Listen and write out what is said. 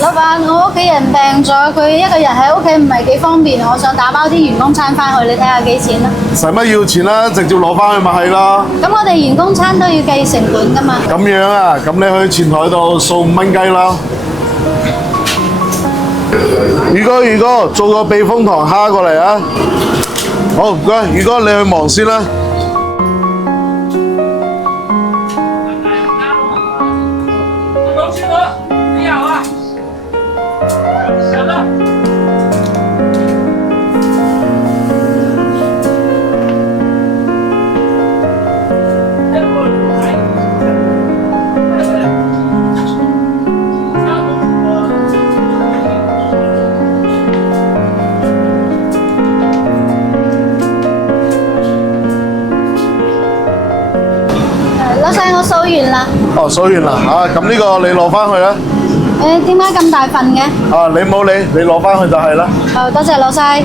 老闆，我屋企人病咗，佢一個人喺屋企唔係幾方便，我想打包啲員工餐翻去，你睇下幾錢啦？使乜要錢啦？直接攞翻去咪係咯。咁我哋員工餐都要計成本噶嘛。咁樣啊？咁你去前台度掃5蚊雞啦。宇哥，做個避風塘蝦過嚟啊！好，唔該，宇哥你去忙先啦。高志哥，你好啊！小乐。老細，我掃完啦。哦，掃完啦啊！咁呢個你攞翻去啦。點解咁大份嘅？啊，你冇理，你攞翻去就係啦。好，多謝老細。